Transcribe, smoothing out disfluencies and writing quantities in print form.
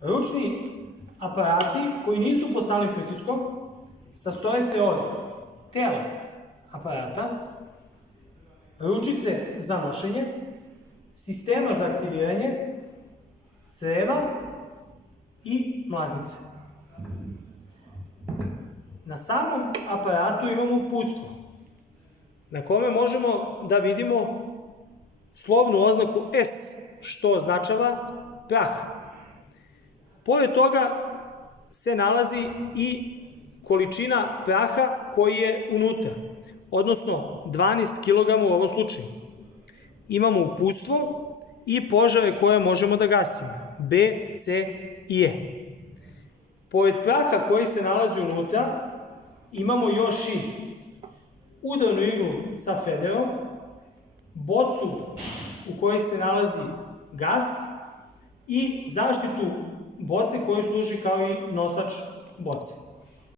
Ručni aparati koji nisu pod stalnim pritiskom sastoje se od tela aparata, ručice za nošenje, sistema za aktiviranje, creva i mlaznice. Na samom aparatu imamo uputstvo na kome možemo da vidimo slovnu oznaku S, što označava prah. Pored toga se nalazi i količina praha koji je unutra, odnosno 12 kg u ovom slučaju. Imamo uputstvo i požare koje možemo da gasimo, B, C i E. Pored praha koji se nalazi unutra, imamo još i udarnu iglu sa federom, bocu u kojoj se nalazi gas i zaštitu boce koja služi kao i nosač boce.